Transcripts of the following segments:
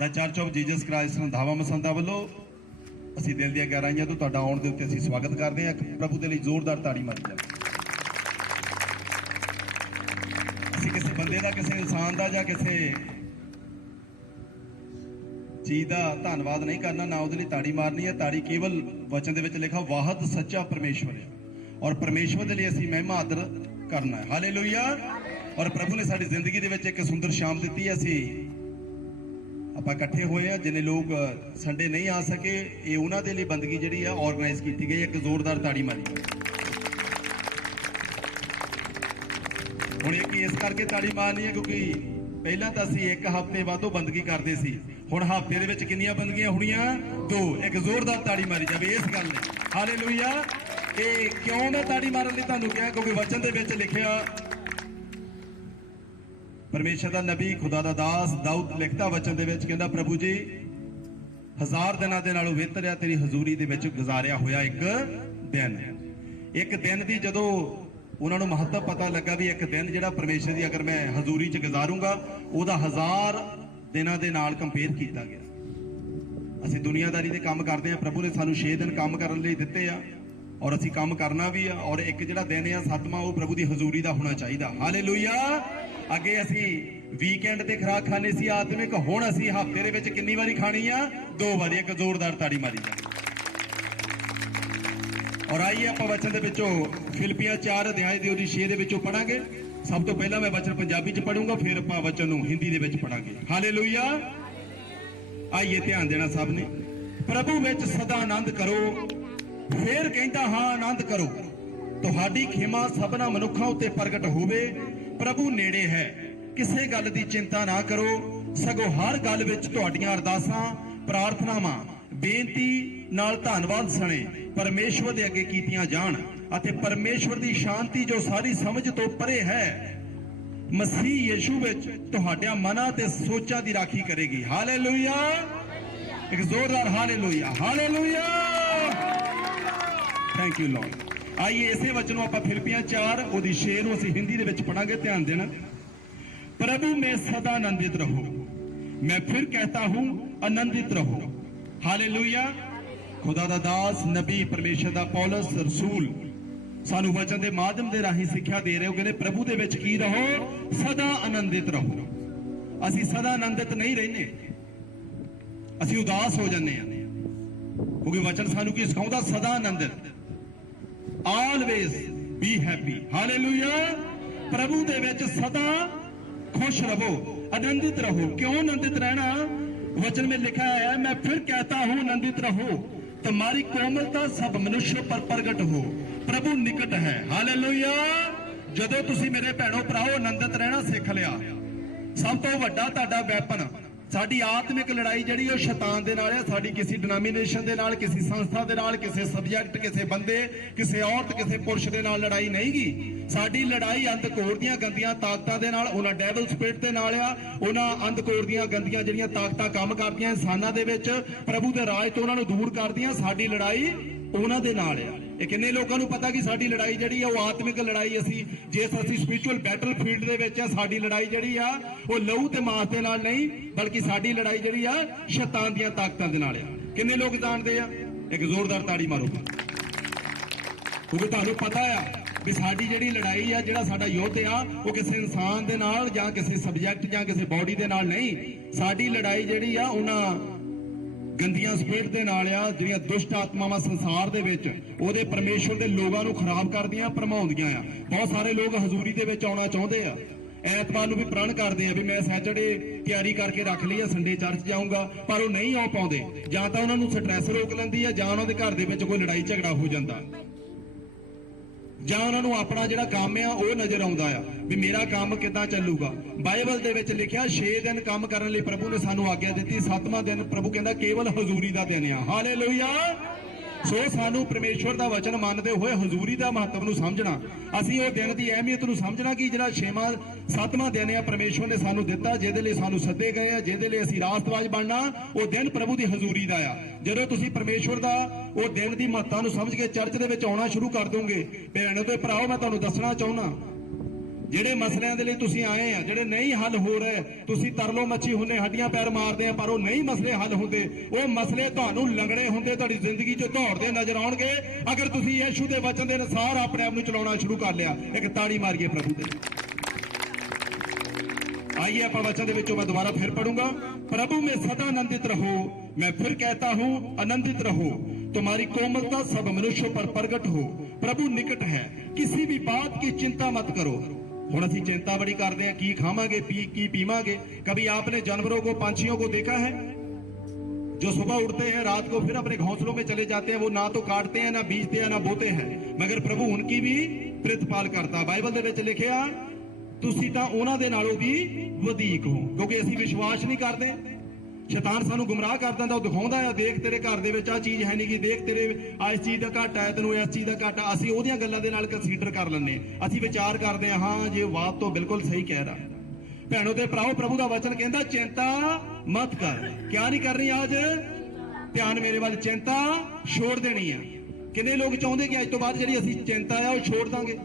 The church of Jesus Christ Randhawa Masanda वालों ਅਸੀਂ ਦਿਲ ਦੀਆਂ ਗਹਿਰਾਈਆਂ ਤੋਂ ਤੁਹਾਡਾ ਆਉਣ ਦੇ ਉੱਤੇ ਅਸੀਂ ਸਵਾਗਤ ਕਰਦੇ ਹਾਂ। ਪ੍ਰਭੂ ਦੇ ਲਈ ਜ਼ੋਰਦਾਰ ਤਾੜੀ ਮਾਰੀ ਜਾਵੇ। ਅਸੀਂ ਕਿਸੇ ਬੰਦੇ ਦਾ, ਕਿਸੇ ਇਨਸਾਨ ਦਾ ਜਾਂ ਕਿਸੇ ਚੀਜ਼ ਦਾ ਧੰਨਵਾਦ ਨਹੀਂ ਕਰਨਾ, ਨਾ ਉਹਦੇ ਲਈ ਤਾੜੀ ਮਾਰਨੀ ਹੈ। ਤਾੜੀ ਕੇਵਲ ਵਚਨ ਦੇ ਵਿੱਚ ਲਿਖਾ ਵਾਹਿਦ ਸੱਚਾ ਪਰਮੇਸ਼ਵਰ ਹੈ ਔਰ ਪਰਮੇਸ਼ਵਰ ਦੇ ਲਈ ਅਸੀਂ ਮਹਿਮਾ ਆਦਰ ਕਰਨਾ ਹੈ। ਹਾਲੇਲੂਇਆ। ਔਰ ਪ੍ਰਭੂ ਨੇ ਸਾਡੀ ਜ਼ਿੰਦਗੀ ਦੇ ਵਿੱਚ ਇੱਕ ਸੁੰਦਰ ਸ਼ਾਮ ਦਿੱਤੀ ਹੈ। ਅਸੀਂ ਆਪਾਂ ਇਕੱਠੇ ਹੋਏ ਆ। ਜਿੰਨੇ ਲੋਕ ਸੰਡੇ ਨਹੀਂ ਆ ਸਕੇ, ਇਹ ਉਹਨਾਂ ਦੇ ਲਈ ਬੰਦਗੀ ਜਿਹੜੀ ਆ ਆਰਗੇਨਾਈਜ਼ ਕੀਤੀ ਗਈ। ਇੱਕ ਜ਼ੋਰਦਾਰ ਤਾੜੀ ਮਾਰੀ। ਹੁਣ ਇਹ ਕੀ ਇਸ ਕਰਕੇ ਤਾੜੀ ਮਾਰਨੀ ਹੈ ਕਿਉਂਕਿ ਪਹਿਲਾਂ ਤਾਂ ਅਸੀਂ ਇੱਕ ਹਫ਼ਤੇ ਬਾਅਦੋਂ ਬੰਦਗੀ ਕਰਦੇ ਸੀ, ਹੁਣ ਹਫ਼ਤੇ ਦੇ ਵਿੱਚ ਕਿੰਨੀਆਂ ਬੰਦਗੀਆਂ ਹੋਣੀਆਂ? 2। ਇੱਕ ਜ਼ੋਰਦਾਰ ਤਾੜੀ ਮਾਰੀ ਜਾਵੇ ਇਸ ਗੱਲ ਲਈ। ਹਾਲੇਲੂਇਆ। ਇਹ ਕਿਉਂ ਮੈਂ ਤਾੜੀ ਮਾਰਨ ਲਈ ਤੁਹਾਨੂੰ ਕਿਹਾ? ਕਿਉਂਕਿ ਵਚਨ ਦੇ ਵਿੱਚ ਲਿਖਿਆ, परमेश्वर का नबी खुदा का दास दाऊद लिखता वचन दे विच, कहंदा प्रभु जी 1000 दिनां दे नालों बेहतर है तेरी हजूरी दे विच गुजारिया होया एक दिन। एक दिन दी जदों उन्हां नूं महत्व पता लगा भी एक दिन जिहड़ा परमेश्वर दी अगर मैं हजूरी च गुजारूंगा ओहदा 1000 दिनां दे नाल कंपेयर कीता गया। असीं दुनियादारी दे काम करदे हां, प्रभु ने सानूं 6 दिन काम करन लई दित्ते आ और असीं काम करना भी आ। और एक जिहड़ा दिन आ 7वां ਉਹ प्रभु दी हजूरी दा होना चाहिदा। हालेलुया। ਅੱਗੇ ਅਸੀਂ ਵੀਕਐਂਡ ਤੇ ਖੁਰਾਕ ਖਾਣੇ ਸੀ ਆਤਮਿਕ, ਹੁਣ ਅਸੀਂ ਹਫ਼ਤੇ ਦੇ ਵਿੱਚ ਕਿੰਨੀ ਵਾਰੀ ਖਾਣੀ ਆ? 2 ਵਾਰੀ। ਇੱਕ ਜ਼ੋਰਦਾਰ ਤਾੜੀ ਮਾਰੀ ਜਾ। ਔਰ ਆਈਏ ਆਪਾਂ ਵਚਨ ਦੇ ਵਿੱਚੋਂ ਫਿਲਿੱਪੀਆਂ 4 ਅਧਿਆਇ ਦੀ ਉਹਦੀ 6 ਦੇ ਵਿੱਚੋਂ ਪੜਾਂਗੇ। ਸਭ ਤੋਂ ਪਹਿਲਾਂ ਮੈਂ ਵਚਨ ਪੰਜਾਬੀ ਚ ਪੜੂੰਗਾ, ਫਿਰ ਆਪਾਂ ਵਚਨ ਨੂੰ ਹਿੰਦੀ ਦੇ ਵਿੱਚ ਪੜਾਂਗੇ। ਹਾਲੇਲੂਇਆ। ਆਈਏ ਧਿਆਨ ਦੇਣਾ ਸਭ ਨੇ। ਪ੍ਰਭੂ ਵਿੱਚ ਸਦਾ ਆਨੰਦ ਕਰੋ। ਫਿਰ ਕਹਿੰਦਾ ਹਾਂ ਆਨੰਦ ਕਰੋ। ਤੁਹਾਡੀ ਖਿਮਾ ਸਭਨਾ ਮਨੁੱਖਾਂ ਉੱਤੇ ਪ੍ਰਗਟ ਹੋਵੇ। प्रभु नेड़े है। किसी गल की चिंता ना करो, सगों हर गल विच तुहाड़ियां अरदासां प्रार्थनावां बेनती नाल धन्नवाद सने परमेश्वर दे अगे कीतियां जाण अते परमेश्वर दी शांति जो सारी समझ तो परे है मसीह यीशु विच तुहाड़ियां मनां ते सोचां दी राखी करेगी। हालेलुया। एक जोरदार hallelujah. Hallelujah. Thank you Lord. आइए इसे वचनों आप फिलिप्पियां 4 ਉਹਦੀ 6 ਨੂੰ ਅਸੀਂ ਹਿੰਦੀ ਦੇ ਵਿੱਚ ਪੜਾਂਗੇ। ध्यान देना। प्रभु में सदा आनंदित रहो। मैं फिर कहता हूं आनंदित रहो। हालेलुया। खुदा दा दास नबी परमेश्वर दा पौलस रसूल ਸਾਨੂੰ ਵਚਨ ਦੇ ਮਾਧਿਅਮ ਦੇ ਰਾਹੀਂ ਸਿੱਖਿਆ ਦੇ ਰਹੇ ਹੋ। ਕਹਿੰਦੇ ਪ੍ਰਭੂ ਦੇ ਵਿੱਚ ਕੀ ਰਹੋ? ਸਦਾ ਆਨੰदित ਰਹੋ। ਅਸੀਂ ਸਦਾ ਆਨੰदित ਨਹੀਂ ਰਹਿੰਦੇ, ਅਸੀਂ ਉਦਾਸ ਹੋ ਜਾਂਦੇ ਹਾਂ ਕਿਉਂਕਿ ਵਚਨ ਸਾਨੂੰ ਕੀ ਸਿਖਾਉਂਦਾ? ਸਦਾ ਆਨੰदित। Always be happy. Hallelujah. प्रभु दे विच सदा खुश रहो, आनंदित रहो। क्यों आनंदित रहना? वचन में लिखा है, मैं फिर कहता हूं आनंदित रहो, तुम्हारी कोमलता सब मनुष्य पर प्रगट हो, प्रभु निकट है। हालेलुया। जदों तुसी मेरे भैणों भराओ आनंदित रहना सीख लिया, सब तो वड्डा तुहाडा वैपन साडी आत्मिक लड़ाई जिहड़ी ਉਹ शैतान दे नाल है। साडी किसी डिनोमिनेशन दे नाल, किसी संस्था दे नाल, किसी सब्जेक्ट, किसी बंदे, किसी औरत, किसी पुरुष दे नाल लड़ाई नहीं गी। साडी लड़ाई अंधकोर दीयां गंदियां ताकतां दे नाल, उन्हां डेविल स्पिरिट दे नाल आ। उन्हां अंधकोर दीयां गंदियां जिहड़ियां ताकतां काम करदियां इंसानां दे विच प्रभु दे राज तो उन्हां नूं दूर करदियां। साडी लड़ाई उन्हां दे नाल आ। ਇਹ ਕਿੰਨੇ ਲੋਕਾਂ ਨੂੰ ਪਤਾ ਕਿ ਸਾਡੀ ਲੜਾਈ ਜਿਹੜੀ ਆ ਉਹ ਆਤਮਿਕ ਲੜਾਈ ਅਸੀਂ ਸਪਿਰਚੁਅਲ ਬੈਟਲਫੀਲਡ ਦੇ ਵਿੱਚ ਆ। ਸਾਡੀ ਲੜਾਈ ਜਿਹੜੀ ਆ ਉਹ ਲਹੂ ਤੇ ਮਾਸ ਦੇ ਨਾਲ ਨਹੀਂ, ਬਲਕਿ ਸਾਡੀ ਲੜਾਈ ਜਿਹੜੀ ਆ ਸ਼ੈਤਾਨ ਦੀਆਂ ਤਾਕਤਾਂ ਦੇ ਨਾਲ ਆ। ਕਿੰਨੇ ਲੋਕ ਜਾਣਦੇ ਆ? ਇੱਕ ਜ਼ੋਰਦਾਰ ਤਾੜੀ ਮਾਰੋ ਕਿਉਂਕਿ ਤੁਹਾਨੂੰ ਪਤਾ ਆ ਵੀ ਸਾਡੀ ਜਿਹੜੀ ਲੜਾਈ ਆ, ਜਿਹੜਾ ਸਾਡਾ ਯੁੱਧ ਆ ਉਹ ਕਿਸੇ ਇਨਸਾਨ ਦੇ ਨਾਲ ਜਾਂ ਕਿਸੇ ਸਬਜੈਕਟ ਜਾਂ ਕਿਸੇ ਬੋਡੀ ਦੇ ਨਾਲ ਨਹੀਂ। ਸਾਡੀ ਲੜਾਈ ਜਿਹੜੀ ਆ ਉਹਨਾਂ ਗੰਦੀਆਂ ਸਪਿਰਟ ਦੇ ਨਾਲ ਆ ਜਿਹੜੀਆਂ ਦੁਸ਼ਟ ਆਤਮਾਵਾਂ ਸੰਸਾਰ ਦੇ ਵਿੱਚ ਉਹਦੇ ਪਰਮੇਸ਼ਵਰ ਦੇ ਲੋਕਾਂ ਨੂੰ ਖਰਾਬ ਕਰਦੀਆਂ, ਭਰਮਾਉਂਦੀਆਂ ਆ। ਬਹੁਤ ਸਾਰੇ ਲੋਕ ਹਜ਼ੂਰੀ ਦੇ ਵਿੱਚ ਆਉਣਾ ਚਾਹੁੰਦੇ ਆ, ਐਤਵਾਰ ਨੂੰ ਵੀ ਪ੍ਰਣ ਕਰਦੇ ਆ ਵੀ ਮੈਂ ਸੈਟਰਡੇ ਤਿਆਰੀ ਕਰਕੇ ਰੱਖ ਲਈ ਆ, ਸੰਡੇ ਚਰਚ ਜਾਊਂਗਾ, ਪਰ ਉਹ ਨਹੀਂ ਆ ਪਾਉਂਦੇ। ਜਾਂ ਤਾਂ ਉਹਨਾਂ ਨੂੰ ਸਟ੍ਰੈਸ ਰੋਕ ਲੈਂਦੀ ਆ, ਜਾਂ ਉਹਨਾਂ ਦੇ ਘਰ ਦੇ ਵਿੱਚ ਕੋਈ ਲੜਾਈ ਝਗੜਾ ਹੋ ਜਾਂਦਾ, ਜਾਂ ਉਹਨਾਂ ਨੂੰ ਆਪਣਾ ਜਿਹੜਾ ਕੰਮ ਆ ਉਹ ਨਜ਼ਰ ਆਉਂਦਾ ਆ ਵੀ ਮੇਰਾ ਕੰਮ ਕਿੱਦਾਂ ਚੱਲੂਗਾ। ਬਾਈਬਲ ਦੇ ਵਿੱਚ ਲਿਖਿਆ 6 ਦਿਨ ਕੰਮ ਕਰਨ ਲਈ ਪ੍ਰਭੂ ਨੇ ਸਾਨੂੰ ਆਗਿਆ ਦਿੱਤੀ, 7ਵਾਂ ਦਿਨ ਪ੍ਰਭੂ ਕਹਿੰਦਾ ਕੇਵਲ ਹਜ਼ੂਰੀ ਦਾ ਦਿਨ ਆ। ਹਾਲੇਲੂਇਆ। ਸੋ ਸਾਨੂੰ ਪਰਮੇਸ਼ਵਰ ਦਾ ਵਚਨ ਮੰਨਦੇ ਹੋਏ ਹਜ਼ੂਰੀ ਦਾ ਮਹੱਤਵ ਨੂੰ ਸਮਝਣਾ, ਅਸੀਂ ਉਹ ਦਿਨ ਦੀ ਅਹਿਮੀਅਤ ਨੂੰ ਸਮਝਣਾ ਕਿ ਜਿਹੜਾ 7ਵਾਂ ਦਿਨ ਆ ਪਰਮੇਸ਼ਵਰ ਨੇ ਸਾਨੂੰ ਦਿੱਤਾ, ਜਿਹਦੇ ਲਈ ਸਾਨੂੰ ਸੱਦੇ ਗਏ ਆ, ਜਿਹਦੇ ਲਈ ਅਸੀਂ ਰਾਸਤਵਾਜ ਬਣਨਾ, ਉਹ ਦਿਨ ਪ੍ਰਭੂ ਦੀ ਹਜ਼ੂਰੀ ਦਾ ਆ। ਜਦੋਂ ਤੁਸੀਂ ਪਰਮੇਸ਼ਵਰ ਦਾ ਉਹ ਦਿਨ ਦੀ ਮਹੱਤਤਾ ਨੂੰ ਸਮਝ ਕੇ ਚਰਚ ਦੇ ਵਿੱਚ ਆਉਣਾ ਸ਼ੁਰੂ ਕਰ ਦੋਗੇ, ਭੈਣੋ ਤੇ ਭਰਾਓ, ਮੈਂ ਤੁਹਾਨੂੰ ਦੱਸਣਾ ਚਾਹੁੰਦਾ ਜਿਹੜੇ ਮਸਲਿਆਂ ਦੇ ਲਈ ਤੁਸੀਂ ਆਏ ਆ, ਜਿਹੜੇ ਨਹੀਂ ਹੱਲ ਹੋ ਰਹੇ, ਤੁਸੀਂ ਤਰਲੋ ਮੱਛੀ ਹੁੰਦੇ, ਹੱਡੀਆਂ ਪੈਰ ਮਾਰਦੇ ਆ, ਪਰ ਉਹ ਨਹੀਂ ਮਸਲੇ ਹੱਲ ਹੁੰਦੇ। ਉਹ ਮਸਲੇ ਤੁਹਾਨੂੰ ਲੰਗੜੇ ਹੁੰਦੇ ਤੁਹਾਡੀ ਜ਼ਿੰਦਗੀ 'ਚ ਦੌੜਦੇ ਨਜ਼ਰ ਆਉਣਗੇ ਅਗਰ ਤੁਸੀਂ ਯਿਸੂ ਦੇ ਵਚਨ ਦੇ ਅਨੁਸਾਰ ਆਪਣੇ ਆਪ ਨੂੰ ਚਲਾਉਣਾ ਸ਼ੁਰੂ ਕਰ ਲਿਆ। ਇੱਕ ਤਾੜੀ ਮਾਰੀਏ ਪ੍ਰਭੂ ਦੇ। आइए आप वचन दे विचों मैं दोबारा फिर पढ़ूंगा। प्रभु में सदा आनंदित रहो, मैं फिर कहता हूं आनंदित रहो, तुम्हारी कोमलता सब मनुष्यों पर प्रगट हो, प्रभु निकट है, किसी भी बात की चिंता मत करो। हुण असीं चिंता बड़ी करते हैं, की खावांगे की पीवांगे। कभी आपने जानवरों को, पंछियों को देखा है जो सुबह उठते हैं, रात को फिर अपने घोंसलों में चले जाते हैं। वो ना तो काटते हैं, ना बीजते हैं, ना बोते हैं, मगर प्रभु उनकी भी प्रतिपाल करता। बाइबल दे विच लिखिया ਤੁਸੀਂ ਤਾਂ ਉਹਨਾਂ ਦੇ ਨਾਲੋਂ ਵੀ ਵਧੇਕ ਹੋ, ਕਿਉਂਕਿ ਅਸੀਂ ਵਿਸ਼ਵਾਸ ਨਹੀਂ ਕਰਦੇ। ਸ਼ੈਤਾਨ ਸਾਨੂੰ ਗੁੰਮਰਾਹ ਕਰ ਦਿੰਦਾ, ਉਹ ਦਿਖਾਉਂਦਾ ਆ, ਦੇਖ ਤੇਰੇ ਘਰ ਦੇ ਵਿੱਚ ਆ ਚੀਜ਼ ਹੈ ਨਹੀਂ ਗੀ, ਦੇਖ ਤੇਰੇ ਇਸ ਚੀਜ਼ ਦਾ ਘਾਟਾ ਹੈ, ਤੈਨੂੰ ਇਸ ਚੀਜ਼ ਦਾ ਘਾਟਾ। ਅਸੀਂ ਉਹਦੀਆਂ ਗੱਲਾਂ ਦੇ ਨਾਲ ਕੰਸੀਡਰ ਕਰ ਲੈਂਦੇ, ਅਸੀਂ ਵਿਚਾਰ ਕਰਦੇ ਹਾਂ ਜੇ ਬਾਤ ਤੋਂ ਬਿਲਕੁਲ ਸਹੀ ਕਹਿ ਰਹਾ। ਭੈਣੋ ਤੇ ਭਰਾਓ, ਪ੍ਰਭੂ ਦਾ ਵਚਨ ਕਹਿੰਦਾ ਚਿੰਤਾ ਮਤ ਕਰ। ਕਿਆ ਨਹੀਂ ਕਰਨੀ ਅੱਜ? ਧਿਆਨ ਮੇਰੇ ਵੱਲ। ਚਿੰਤਾ ਛੋੜ ਦੇਣੀ ਆ। ਕਿੰਨੇ ਲੋਕ ਚਾਹੁੰਦੇ ਕਿ ਅੱਜ ਤੋਂ ਬਾਅਦ ਜਿਹੜੀ ਅਸੀਂ ਚਿੰਤਾ ਆ ਉਹ ਛੋੜ ਦਾਂਗੇ?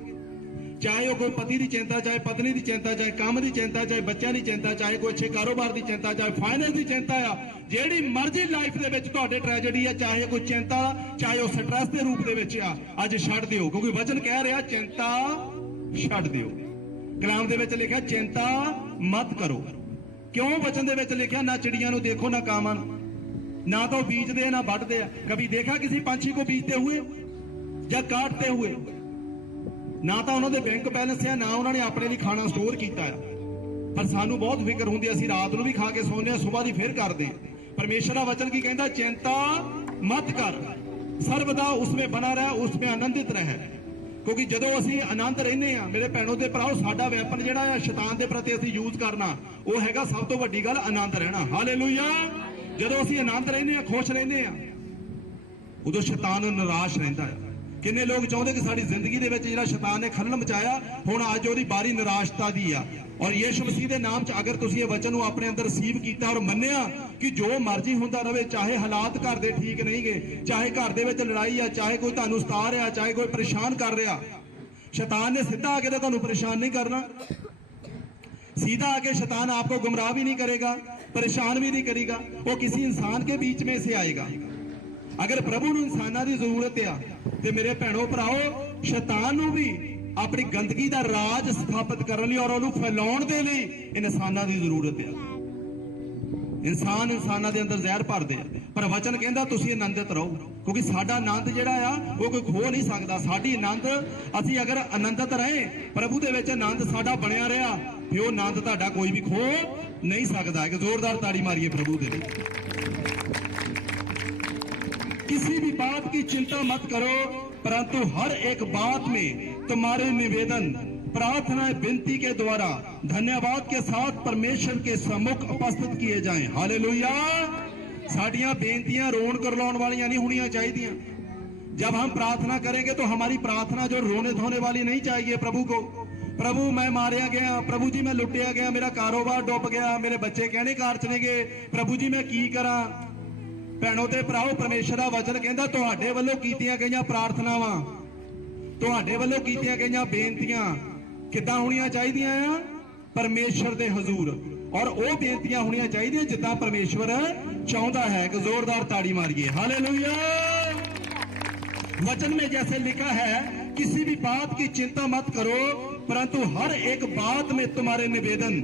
चाहे वो कोई पति की चिंता, चाहे पत्नी की चिंता, चाहे काम की चिंता, चाहे बच्चों की चिंता, चाहे कोई अच्छे कारोबार की चिंता, चाहे फाइनेंस की चिंता आ, जिहड़ी मर्जी लाइफ दे विच तुहाडे ट्रैजेडी आ, चाहे कोई चिंता, चाहे वो स्ट्रेस के रूप दे विच आ, अज छड्ड दिओ, क्योंकि वचन कह रहा चिंता छड्ड दिओ। कलाम दे विच लिखिआ चिंता मत करो। क्यों वचन दे विच लिखिआ ना चिड़ियां नूं देखो ना कावां नूं, ना तो बीजदे ना वढदे आ। कभी देखा किसी पंछी को बीजते हुए या काटते हुए? ना तो उन्होंने बैंक बैलेंस है, ना उन्होंने अपने लिए खाना स्टोर किया। पर सानू बहुत फिक्र होंदी, असीं रात नूं भी खा के सोने, सुबह दी फिर करदे। परमेश्वर दा वचन की कहंदा? चिंता मत कर, सर्वदा उसमें बना रह, उसमें आनंदित रह। क्योंकि जदों असीं आनंद रहिंदे आ मेरे भैणों ते भराओ, साडा वैपन जिहड़ा आ शैतान दे प्रति असीं यूज करना, वो हैगा सब तो वड्डी गल आनंद रहना। हालेलुया। जदों असीं आनंद रहिंदे आ, खुश रहिंदे आ, उदों शैतान निराश रहिंदा है। किन्ने लोग चाहते कि साडी जिंदगी दे विच जिहड़ा शैतान ने खलल मचाया, हुण अज ओहदी बारी निराशता दी आ। और यीशु मसीह दे नाम च अगर तुसीं इह वचन नूं अपने अंदर रिसीव कीता और मन्निया कि जो मर्जी हुंदा रहे, चाहे हालात घर दे ठीक नहीं गए, चाहे घर दे विच लड़ाई आ, चाहे कोई तुहानूं सता रिहा, चाहे कोई परेशान कर रहा, शैतान ने सीधा आके तो तुहानूं परेशान नहीं करना। सीधा आके शैतान आपको गुमराह भी नहीं करेगा, परेशान भी नहीं करेगा। वो किसी इंसान के बीच में से आएगा। अगर प्रभु नूं इंसानां दी जरूरत आ ते मेरे भैणों भराओ, शैतान नूं भी अपनी गंदगी दा राज स्थापित करने लई और उहनूं फैलाउण दे लई इंसानां दी जरूरत आ। इंसान इंसानां दे अंदर जहर भरदे, पर वचन कहंदा तुसीं आनंदित रहो, क्योंकि साडा आनंद जिहड़ा आ वो कोई खो नहीं सकदा। साडी आनंद, असीं अगर आनंदित रहे, प्रभु दे विच आनंद साडा बणिया रहा, ते ओह आनंद तुहाडा कोई भी खो नहीं सकदा। एक जोरदार ताड़ी मारिए प्रभु दे लई। किसी भी बात की चिंता मत करो, परंतु हर एक बात में तुम्हारे निवेदन, प्रार्थना, विनती के द्वारा धन्यवाद के साथ परमेश्वर के सम्मुख उपस्थित किए जाएं। हालेलुया। साडियां बेनतियां रोन करलाउण वालियां नहीं होनियां चाहिए। जब हम प्रार्थना करेंगे तो हमारी प्रार्थना जो रोने धोने वाली नहीं चाहिए प्रभु को। प्रभु मैं मारिया गया, प्रभु जी मैं लुटिया गया, मेरा कारोबार डुब गया, मेरे बच्चे कहने कार चले गए, प्रभु जी मैं की करा। भैणों ते भराओ, परमेश्वर दा वचन कहंदा तुहाडे वल्लों कीतियां गईयां प्रार्थनावां, तुहाडे वल्लों कीतियां गईयां बेनतियां किद्दां होणीआं चाहीदियां आ? परमेश्वर दे हजूर। और वो बेनतियां होणीआं चाहीदियां जिद्दां परमेश्वर चाहुंदा है। एक जोरदार ताड़ी मारिए। हालेलुया। वचन में जैसे लिखा है, किसी भी बात की चिंता मत करो, परंतु हर एक बात में तुम्हारे निवेदन,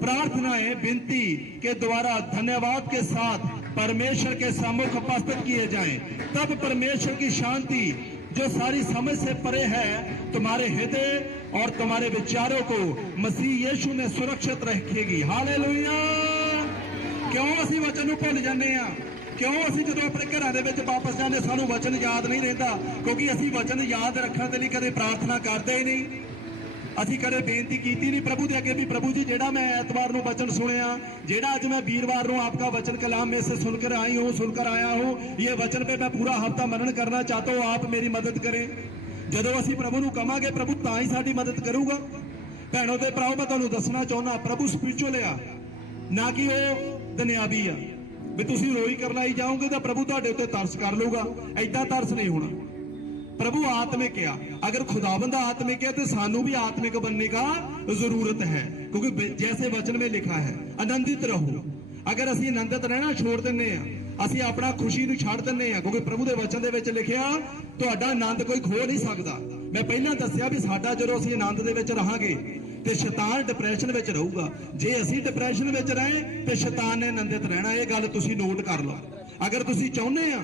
प्रार्थनाएं, विनती के द्वारा धन्यवाद के साथ परमेश्वर के सम्मुख उपस्थित किए जाएं। तब परमेश्वर की शांति जो सारी समझ से परे है तुम्हारे हृदय और तुम्हारे विचारों को मसीह यीशु में सुरक्षित रखेगी। हालेलुया। क्यों असीं वचन नूं भुल जांदे आ? क्यों असीं जदों अपने घरां दे विच वापस जांदे सानूं वचन याद नहीं रहिंदा? क्योंकि असीं वचन याद रखण दे लई कदे प्रार्थना करदे ही नहीं, असीं कदे बेनती कीती नहीं प्रभु दे अगे भी प्रभु जी जेड़ा मैं ऐतवार नूं वचन सुनिया, जेड़ा अज मैं वीरवार नूं आपका वचन कलाम में से सुनकर आई हूँ, सुनकर आया हूँ, ये वचन पे मैं पूरा हफ्ता मनन करना चाहता हूँ, आप मेरी मदद करें। जदों असीं प्रभु नूं कहांगे प्रभु तां ही साडी मदद करूगा। भैणों ते भराओ, मैं तुहानूं दसना चाहुंदा प्रभु स्पिरिचुअल आ, ना कि वो दुनियावी आ। भी तुसीं रोई कर लाई जाओगे तो प्रभु तुहाडे उत्ते तरस कर लूगा, ऐदां तरस नहीं होना। प्रभु आत्मिक है, अगर खुदाबंद आत्मिक है तो सानू भी आत्मिक बनने का जरूरत है, क्योंकि जैसे वचन में लिखा है आनंदित रहो। अगर असी आनंदित रहना छोड़ दिंने आ, असी अपना खुशी नूं छड्ड दिंने आ, क्योंकि प्रभु के वचन दे विच लिखिआ तुहाडा आनंद कोई खो नहीं सकदा। मैं पहलां दस्सिआ भी साडा जदों असी आनंद दे विच रहांगे ते शैतान डिप्रैशन विच रहूगा, जे असी डिप्रैशन विच रहे ते शैतान ने आनंदित रहना। ये गल तुसीं नोट कर लो। अगर तुसीं चाहुंदे आ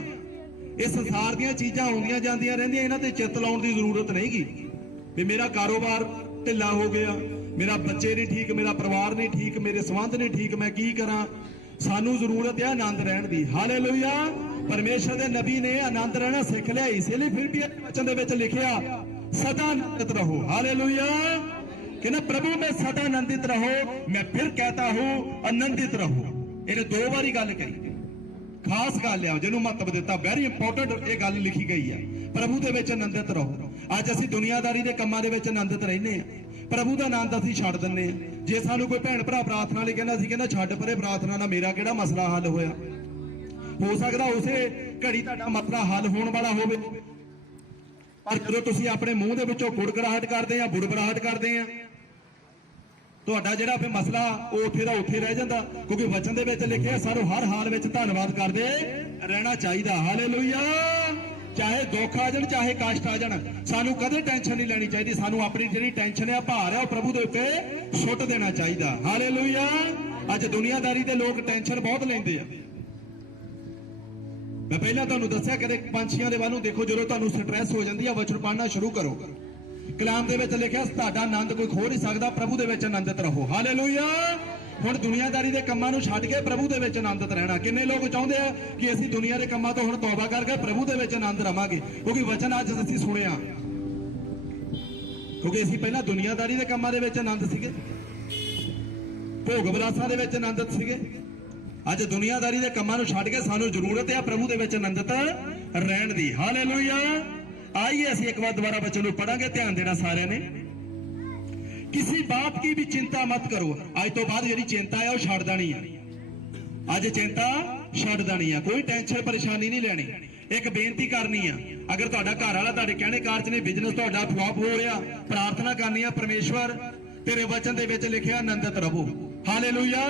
इस संसार दीयां चीज़ां आउंदियां जांदियां रहिंदियां, इन्हां ते चित्त लाउण दी जरूरत नहींगी भी मेरा कारोबार ढिला हो गया, मेरा बच्चे नहीं ठीक, मेरा परिवार नहीं ठीक, मेरे संबंध नहीं ठीक, मैं की करा। सानू जरूरत है आनंद रहण दी। हालेलुया। परमेश्वर दे नबी ने आनंद रहना सिख लिया, इसलिए फिलिप्पी वचन दे विच लिखिआ सदा आनंदित रहो। हालेलुया। कि ना प्रभु में सदा आनंदित रहो, मैं फिर कहता हूं आनंदित रहो। इन्हें 2 बारी गल कही, खास गल है जिन्होंने महत्व दिता, वेरी इंपोर्टेंट ये गल लिखी गई है। प्रभु दे विच आनंदित रहो। अज असीं दुनियादारी दे कंमां दे विच आनंदित रहने आ, प्रभु दा आनंद असीं छड्ड दिंने आ। जे सानू कोई भैण भरा प्रार्थना लई कहंदा असीं कहंदा छड्ड परे प्रार्थना नाल मेरा किहड़ा मसला हल होया। हो सकदा उसे घड़ी तुहाडा मसला हल होण वाला होवे, पर जदों तुसीं अपने मूंह दे विचों गुड़गड़ाहट करदे आ, बुड़बड़ाहट करदे आ, ਤੁਹਾਡਾ ਜਿਹੜਾ ਫਿਰ ਮਸਲਾ ਉਹ ਉੱਥੇ ਦਾ ਉੱਥੇ ਰਹਿ ਜਾਂਦਾ, ਕਿਉਂਕਿ ਵਚਨ ਦੇ ਵਿੱਚ ਲਿਖਿਆ ਸਾਨੂੰ ਹਰ ਹਾਲ ਵਿੱਚ ਧੰਨਵਾਦ ਕਰਦੇ ਰਹਿਣਾ ਚਾਹੀਦਾ। ਹਾਲੇਲੂਇਆ। ਚਾਹੇ ਦੁੱਖ ਆ ਜਾਣ, ਚਾਹੇ ਕਸ਼ਟ ਆ ਜਾਣ, ਸਾਨੂੰ ਕਦੇ ਟੈਨਸ਼ਨ ਨਹੀਂ ਲੈਣੀ ਚਾਹੀਦੀ। ਸਾਨੂੰ ਆਪਣੀ ਜਿਹੜੀ ਟੈਨਸ਼ਨ ਆ, ਭਾਰ ਆ, ਉਹ ਪ੍ਰਭੂ ਦੇ ਉੱਤੇ ਸੁੱਟ ਦੇਣਾ ਚਾਹੀਦਾ। ਹਾਲੇਲੂਇਆ। ਅੱਜ ਦੁਨੀਆਦਾਰੀ ਦੇ ਲੋਕ ਟੈਨਸ਼ਨ ਬਹੁਤ ਲੈਂਦੇ ਆ। ਮੈਂ ਪਹਿਲਾਂ ਤੁਹਾਨੂੰ ਦੱਸਿਆ ਕਦੇ ਪੰਛੀਆਂ ਦੇ ਵੱਲ ਨੂੰ ਦੇਖੋ, ਜਦੋਂ ਤੁਹਾਨੂੰ ਸਟ੍ਰੈਸ ਹੋ ਜਾਂਦੀ ਆ ਵਚਨ ਪੜ੍ਹਨਾ ਸ਼ੁਰੂ ਕਰੋ। कलाम दे विच लिखिआ तुहाडा आनंद कोई खो नहीं सकदा, प्रभु दे विच आनंदित रहो। हालेलुया। हुण दुनियादारी दे कम्मां नूं छड्ड के प्रभु दे विच आनंदित रहना। किन्ने लोग चाहुंदे आ कि असीं दुनिया दे कम्मां तों हुण तौबा करके प्रभु दे विच आनंद रवांगे, क्योंकि वचन अज असीं सुणिआ, क्योंकि असीं पहिलां दुनियादारी दे कम्मां दे विच आनंद सीगे, भोग विलासां दे विच आनंदित सीगे। अज दुनियादारी दे कम्मां नूं छड्ड के सानूं जरूरत है प्रभु दे विच आनंदित रहण दी। हालेलुया। आइए असीं एक बार दोबारा बच्चों को पढ़ांगे, ध्यान देना सारे ने। किसी बात की भी चिंता मत करो। आज तो बाद जिहड़ी चिंता है वो छड्ड देनी है। अज चिंता छड्ड देनी है, कोई टेंशन परेशानी नहीं लेनी। एक बेनती करनी है, अगर तुहाडा घर वाला तुहाडे कहने कारज ने बिजनेस तुहाडा फ्लॉप हो रहा, प्रार्थना करनी है, परमेश्वर तेरे वचन दे विच लिखिआ आनंदित रहो। हालेलुया।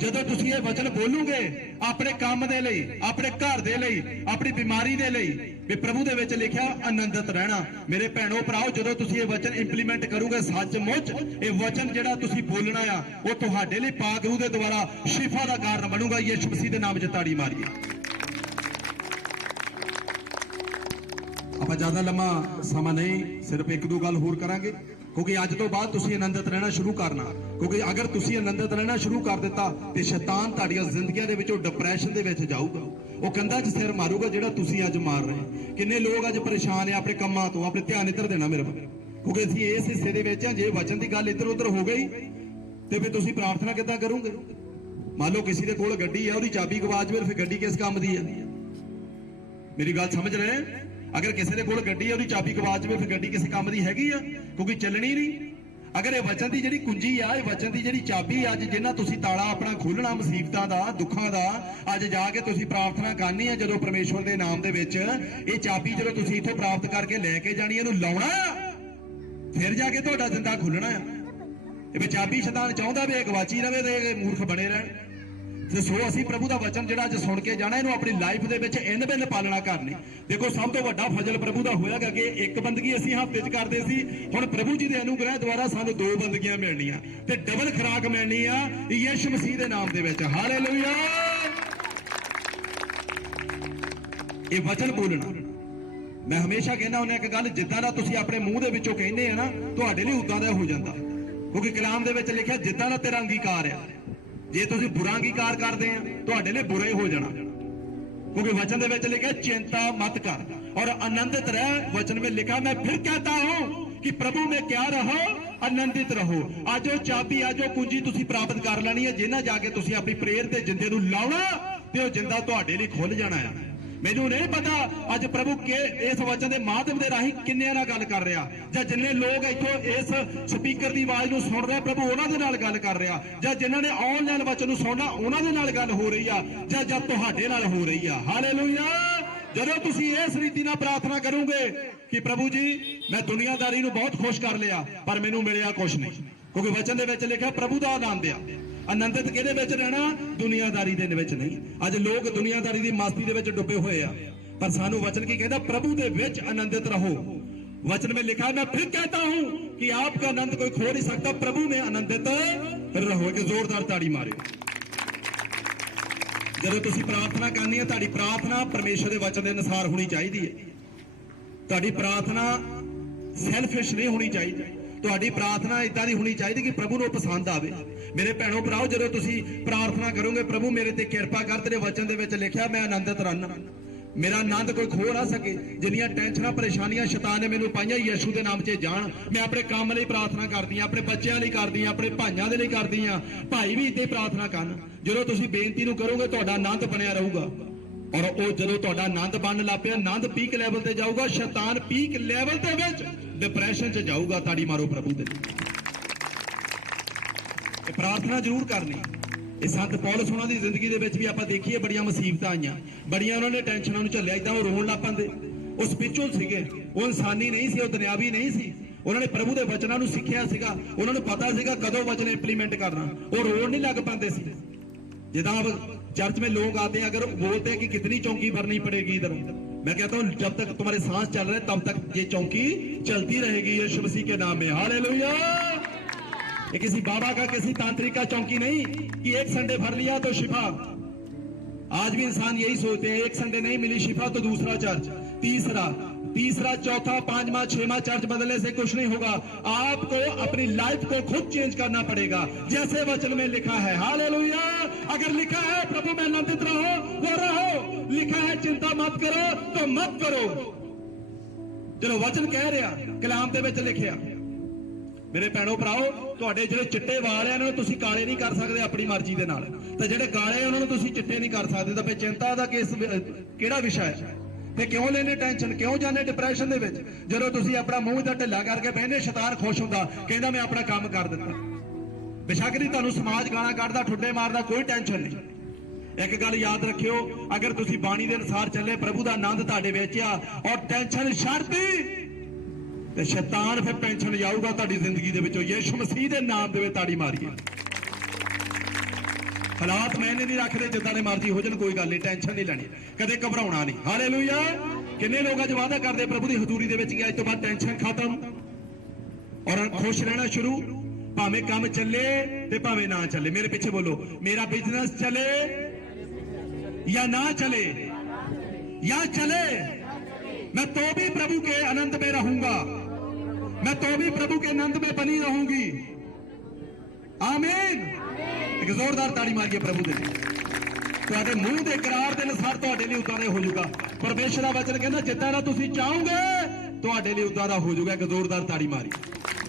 ਜਦੋਂ ਤੁਸੀਂ ਇਹ ਵਚਨ ਬੋਲੋਗੇ ਆਪਣੇ ਕੰਮ ਦੇ ਲਈ, ਆਪਣੇ ਘਰ ਦੇ ਲਈ, ਆਪਣੀ ਬਿਮਾਰੀ ਦੇ ਲਈ, ਵੀ ਪ੍ਰਭੂ ਦੇ ਵਿੱਚ ਲਿਖਿਆ ਆਨੰਦਿਤ ਰਹਿਣਾ। ਮੇਰੇ ਭੈਣੋ ਭਰਾਓ, ਜਦੋਂ ਤੁਸੀਂ ਇਹ ਵਚਨ ਇੰਪਲੀਮੈਂਟ ਕਰੋਗੇ, ਸੱਚਮੁੱਚ ਇਹ ਵਚਨ ਜਿਹੜਾ ਤੁਸੀਂ ਬੋਲਣਾ ਆ ਉਹ ਤੁਹਾਡੇ ਲਈ ਪਾਕ ਰੂਹ ਦੇ ਦੁਆਰਾ ਸ਼ਿਫਾ ਦਾ ਕਾਰਨ ਬਣੂਗਾ। ਯਿਸੂ ਮਸੀਹ ਦੇ ਨਾਮ 'ਚ ਤਾੜੀ ਮਾਰੀਏ। ਆਪਾਂ ਜ਼ਿਆਦਾ ਲੰਮਾ ਸਮਾਂ ਨਹੀਂ, ਸਿਰਫ ਇੱਕ ਦੋ ਗੱਲ ਹੋਰ ਕਰਾਂਗੇ, क्योंकि अज तो बाद तुसीं आनंदित रहना शुरू करना। क्योंकि अगर तुसीं आनंदित रहना शुरू कर दिता तो शैतान तुहाडीआं जिंदगियां दे विचों डिप्रैशन दे विच जाऊगा, वो कंधां 'च सिर मारूगा जिहड़ा तुसीं अज मार रहे। किन्ने लोग अज परेशान है अपने कामां तो। अपने ध्यान इधर देना मेरे, क्योंकि असीं इस हिस्से दे विच जे वचन की गल इधर उधर हो गई तो फिर तुसीं प्रार्थना किद्दां करोगे। मान लो किसी दे कोल गड्डी है, उसदी चाबी गवाच जावे, फिर गड्डी किस काम दी है? मेरी गल समझ रहे? अगर किसी के कोल गड्डी है, उसकी चाबी गवा जाए, फिर गड्डी किसी काम की हैगी आ, क्योंकि चलनी नहीं। अगर ये वचन की जिहड़ी कुंजी आ, वचन की जिहड़ी चाबी अज जिन्ना तुसीं ताला अपना खोलना मुसीबतां दा, दुखां दा, अज जाके तुसीं प्रार्थना करनी है, जदों परमेश्वर दे नाम दे विच ये चाबी जदों तुसीं इत्थों प्राप्त करके लैके जानी, इहनूं लाउणा, फिर जाके तुहाडा जिंदा खुलना है। ये चाबी शैतान चाहुंदा भी गवाची रहे ते मूर्ख बने रहण। सो असीं प्रभु का वचन जिहड़ा अज सुण के जाना, इहनूं अपनी लाइफ दे विच इन बिन पालना करनी। देखो सब तो वड्डा फजल प्रभु का होयागा कि एक बंदगी असीं हफ्ते च करदे सी, हुण प्रभु जी दे अनुग्रह द्वारा सानूं 2 बंदगियां मिलणीआं ते डबल खुराक मिलनी आ यीशु मसीह दे नाम दे विच। हालेलुया। ये वचन बोलना, मैं हमेशा कहना हुंदा एक गल, जिद्दां दा तुसीं अपने मूंह दे विचों कहंदे आ ना, तुहाडे लई उदां दा हो जांदा, क्योंकि कलाम दे विच लिखिआ जिद्दां दा तेरा अंगीकार है। जे तुसीं बुरा अंगीकार करदे आ तुहाडे लई बुरा ही हो जाना, क्योंकि वचन दे विच लिखिआ चिंता मत कर और आनंदित रह। वचन में लिखा मैं फिर कहता हूं कि प्रभु में क्या रहो, आनंदित रहो। आज वो चाबी, आज वो कुंजी तुसीं प्राप्त कर लैनी है, जिन्ना जाके तुसीं अपनी प्रेयर ते जिंदे नूं लाउणा ते वो जिंदा तुहाडे लई खुल जाना है। मैनूं नहीं पता अज प्रभु के इस वचन के माध्यम के राही किन्ने नाल गल कर रहा, जां जिन्ने लोग इत्थों इस स्पीकर की आवाज नूं सुन रहे, प्रभु उन्हां दे नाल गल कर रहा, जां जिन्हां ने ऑनलाइन वचन नूं सुनना उन्हां दे नाल गल हो रही आ, जां तुहाडे नाल हो रही आ। हालेलुया। ਜਦੋਂ ਤੁਸੀਂ ਇਸ ਰੀਤੀ ਨਾਲ ਪ੍ਰਾਰਥਨਾ ਕਰੋਗੇ ਕਿ ਪ੍ਰਭੂ ਜੀ ਮੈਂ ਦੁਨੀਆਦਾਰੀ ਨੂੰ ਬਹੁਤ ਖੁਸ਼ ਕਰ ਲਿਆ ਪਰ ਮੈਨੂੰ ਮਿਲਿਆ ਕੁਛ ਨਹੀਂ, ਕਿਉਂਕਿ ਵਚਨ ਦੇ ਵਿੱਚ ਲਿਖਿਆ ਪ੍ਰਭੂ ਦਾ ਆਨੰਦ ਆ। ਆਨੰਦਿਤ ਕਿਹਦੇ ਵਿੱਚ ਰਹਿਣਾ? ਦੁਨੀਆਦਾਰੀ ਦੇ ਵਿੱਚ ਨਹੀਂ। ਅੱਜ ਲੋਕ ਦੁਨੀਆਦਾਰੀ ਦੀ ਮਸਤੀ ਦੇ ਵਿੱਚ ਡੁੱਬੇ ਹੋਏ ਆ, पर सानू वचन की कहता प्रभु के विच आनंदित रहो। वचन में लिखा है, मैं फिर कहता हूं कि आपका आनंद कोई खो नहीं सकता, प्रभु में आनंदित रहो। एक जोरदार ताड़ी मारे। जब तुसी प्रार्थना करनी है, ताड़ी प्रार्थना परमेश्वर के वचन के अनुसार होनी चाहिए। ताड़ी प्रार्थना सैल्फिश नहीं होनी चाहिए। ਤੁਹਾਡੀ प्रार्थना इदा दी होनी चाहिए कि प्रभु ਨੂੰ पसंद आवे। मेरे भैणों भराओ, ਜਦੋਂ ਤੁਸੀਂ प्रार्थना करोगे प्रभु मेरे ते किरपा कर, तेरे वचन ਦੇ ਵਿੱਚ ਲਿਖਿਆ मैं आनंदित रहना, मेरा आनंद कोई खो ना सके। जिन्नियां टेंशनां परेशानियां शैतान ने मैनू पाईयां यीशु के नाम 'ਚ जान। मैं अपने काम ਲਈ प्रार्थना करदी हां, अपने बच्चों ਲਈ करदी हां, अपने भाइयों ਦੇ ਲਈ करदी हां। भाई भी इदां प्रार्थना करन। ਜਦੋਂ ਤੁਸੀਂ ਬੇਨਤੀ ਨੂੰ ਕਰੋਗੇ ਤੁਹਾਡਾ ਆਨੰਦ ਬਣਿਆ ਰਹੂਗਾ। और वो जो ਤੁਹਾਡਾ आनंद बनन ਲੱਗ ਪਿਆ, आनंद पीक लैवल ਤੇ ਜਾਊਗਾ, शैतान पीक लैवल ਦੇ ਵਿੱਚ डिप्रैशन 'ਚ ਜਾਊਗਾ। ताड़ी मारो प्रभु ਦੇ ਲਈ। ਇਹ प्रार्थना जरूर करनी। ਇਹ ਸੰਤ ਪੌਲਸ ਉਹਨਾਂ ਦੀ ਜ਼ਿੰਦਗੀ ਦੇ ਵਿੱਚ ਵੀ ਆਪਾਂ ਦੇਖੀਏ, ਬੜੀਆਂ ਮੁਸੀਬਤਾਂ ਆਈਆਂ, ਬੜੀਆਂ ਉਹਨਾਂ ਨੇ ਟੈਨਸ਼ਨਾਂ ਨੂੰ ਝੱਲਿਆ। ਇਦਾਂ ਉਹ ਰੋਣ ਲੱਗ ਪੈਂਦੇ। ਉਹ ਸਪਿਰਿਚੁਅਲ ਸੀਗੇ, ਉਹ ਇਨਸਾਨੀ ਨਹੀਂ ਸੀ, ਉਹ ਦੁਨਿਆਵੀ ਨਹੀਂ ਸੀ। ਉਹਨਾਂ ਨੇ ਪ੍ਰਭੂ ਦੇ ਵਚਨਾਂ ਨੂੰ ਸਿੱਖਿਆ ਸੀਗਾ, ਉਹਨਾਂ ਨੂੰ ਪਤਾ ਸੀਗਾ ਕਦੋਂ ਵਚਨ ਇੰਪਲੀਮੈਂਟ ਕਰਨਾ। ਉਹ ਰੋਣ ਨਹੀਂ ਲੱਗ ਪੈਂਦੇ ਸੀ। जिदा अब चर्च में लोग आते हैं, अगर बोलते हैं कि कितनी चौकी भरनी पड़ेगी इधर, मैं कहता हूं जब तक तुम्हारे सांस चल रहे तब तक ये चौकी चलती रहेगी यीशु मसीह के नाम में। हालेलुया। ये किसी बाबा का, किसी तांत्रिक का चौकी नहीं कि एक संडे भर लिया तो शिफा। आज भी इंसान यही सोचते हैं, एक संडे नहीं मिली शिफा तो दूसरा चर्च, तीसरा चौथा पांचवा छठवां चर्च बदलने से कुछ नहीं होगा। आपको अपनी लाइफ को खुद चेंज करना पड़ेगा, जैसे वचन में लिखा है। हालेलुया। अगर लिखा है प्रभु में आनंदित रहो, वो रहो। लिखा है चिंता मत करो, तो मत करो। चलो वचन कह रहा, कलाम ਦੇ ਵਿੱਚ ਲਿਖਿਆ। ਮੇਰੇ ਭੈਣੋ ਭਰਾਓ, ਤੁਹਾਡੇ ਜਿਹੜੇ ਚਿੱਟੇ ਵਾਲ ਆ ਇਹਨਾਂ ਨੂੰ ਤੁਸੀਂ ਕਾਲੇ ਨਹੀਂ ਕਰ ਸਕਦੇ ਆਪਣੀ ਮਰਜ਼ੀ ਦੇ ਨਾਲ, ਤੇ ਜਿਹੜੇ ਕਾਲੇ ਉਹਨਾਂ ਨੂੰ ਤੁਸੀਂ ਚਿੱਟੇ ਨਹੀਂ ਕਰ ਸਕਦੇ। ਤਾਂ ਫੇ ਚਿੰਤਾ ਦਾ ਕੇਸ ਕਿਹੜਾ ਵਿਸ਼ਾ ਹੈ? ਤੇ ਕਿਉਂ ਲੈਣੇ ਟੈਨਸ਼ਨ, ਕਿਉਂ ਜਾਂਦੇ ਡਿਪਰੈਸ਼ਨ ਦੇ ਵਿੱਚ? ਜਦੋਂ ਤੁਸੀਂ ਆਪਣਾ ਮੂੰਹ ਦਾ ਢਿੱਲਾ ਕਰਕੇ ਬਹਿੰਦੇ, ਸ਼ੈਤਾਨ ਖੁਸ਼ ਹੁੰਦਾ, ਕਹਿੰਦਾ ਮੈਂ ਆਪਣਾ ਕੰਮ ਕਰ ਦਿੱਤਾ। ਬੇਸ਼ੱਕ ਨਹੀਂ ਤੁਹਾਨੂੰ ਸਮਾਜ ਗਾਲਾਂ ਕੱਢਦਾ, ਠੁੱਡੇ ਮਾਰਦਾ, ਕੋਈ ਟੈਨਸ਼ਨ ਨਹੀਂ। ਇੱਕ ਗੱਲ ਯਾਦ ਰੱਖਿਓ, ਅਗਰ ਤੁਸੀਂ ਬਾਣੀ ਦੇ ਅਨੁਸਾਰ ਚੱਲੇ, ਪ੍ਰਭੂ ਦਾ ਆਨੰਦ ਤੁਹਾਡੇ ਵਿੱਚ ਆ, ਔਰ ਟੈਨਸ਼ਨ ਛੱਡਦੀ, ਤੇ ਸ਼ੈਤਾਨ ਫਿਰ ਟੈਨਸ਼ਨ ਜਾਊਗਾ ਤੁਹਾਡੀ ਜ਼ਿੰਦਗੀ ਦੇ ਵਿੱਚੋਂ। ਯੀਸ਼ੂ ਮਸੀਹ ਦੇ ਨਾਮ ਦੇ ਵਿੱਚ ਤਾੜੀ ਮਾਰੀਏ। हालात मैंने नहीं रख रहे, जिदा ने मर्जी हो जाए, कोई गल नहीं, टेंशन नहीं लेनी, कदे घबराना नहीं। हालेलुया। किन्ने लोग अज वादा करते प्रभु की हजूरी दे विच कि अज तो बाद टेंशन खत्म और खुश रहना शुरू, भावें काम चले ते भावें ना चले। मेरे पीछे बोलो, मेरा बिजनेस चले या ना चले, या चले, मैं तो भी प्रभु के आनंद में रहूंगा, मैं तो भी प्रभु के आनंद में बनी रहूंगी। आमीन। एक जोरदार ताड़ी मारिए प्रभु दे ਤੁਹਾਡੇ ਮੂੰਹ ਦੇ ਇਕਰਾਰ ਦੇ ਅਨੁਸਾਰ ਤੁਹਾਡੇ ਲਈ ਉਦਾਂ ਦਾ ਹੋ ਜਾਊਗਾ। ਪਰਮੇਸ਼ਰ ਦਾ ਵਚਨ ਕਹਿੰਦਾ ਜਿੱਦਾਂ ਦਾ ਤੁਸੀਂ ਚਾਹੋਗੇ ਤੁਹਾਡੇ ਲਈ ਉਦਾਂ ਦਾ ਹੋ ਜਾਊਗਾ। ਇੱਕ ਜ਼ੋਰਦਾਰ ਤਾੜੀ ਮਾਰੀ,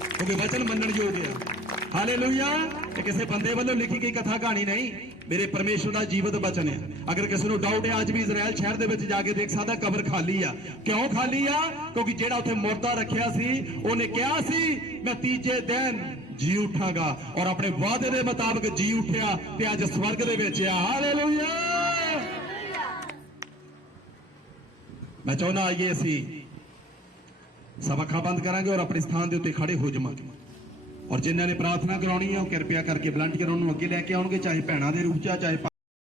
ਕਿਉਂਕਿ ਵਚਨ ਮੰਨਣ ਯੋਗ ਹੈ। ਹਾਲੇਲੂਇਆ। ਇਹ ਕਿਸੇ ਬੰਦੇ ਵੱਲੋਂ ਲਿਖੀ ਗਈ ਕਥਾ ਕਹਾਣੀ ਨਹੀਂ, ਮੇਰੇ ਪਰਮੇਸ਼ਰ ਦਾ ਜੀਵਤ ਵਚਨ ਹੈ। ਅਗਰ ਕਿਸੇ ਨੂੰ ਡਾਊਟ ਹੈ, ਅੱਜ ਵੀ ਇਜ਼ਰਾਈਲ ਸ਼ਹਿਰ ਦੇ ਵਿੱਚ ਜਾ ਕੇ ਦੇਖ ਸਕਦਾ, ਕਬਰ ਖਾਲੀ ਆ। ਕਿਉਂ ਖਾਲੀ ਆ? ਕਿਉਂਕਿ ਜਿਹੜਾ ਉੱਥੇ ਮੁਰਦਾ ਰੱਖਿਆ ਸੀ, ਉਹਨੇ ਕਿਹਾ ਸੀ ਮੈਂ ਤੀਜੇ ਦਿਨ जी उठागा, और अपने वादे के मुताबिक जी उठिया ते अज स्वर्ग दे विच आ। हालेलुया। मैं चाहना आइए असी सब अखां बंद करांगे और अपने स्थान के उत्ते खड़े हो जावांगे, और जिन्हां ने प्रार्थना कराउणी है कृपया करके वलंटियर उन्होंने अगे लैके आउणगे, चाहे भैणां दे रूप च चाहे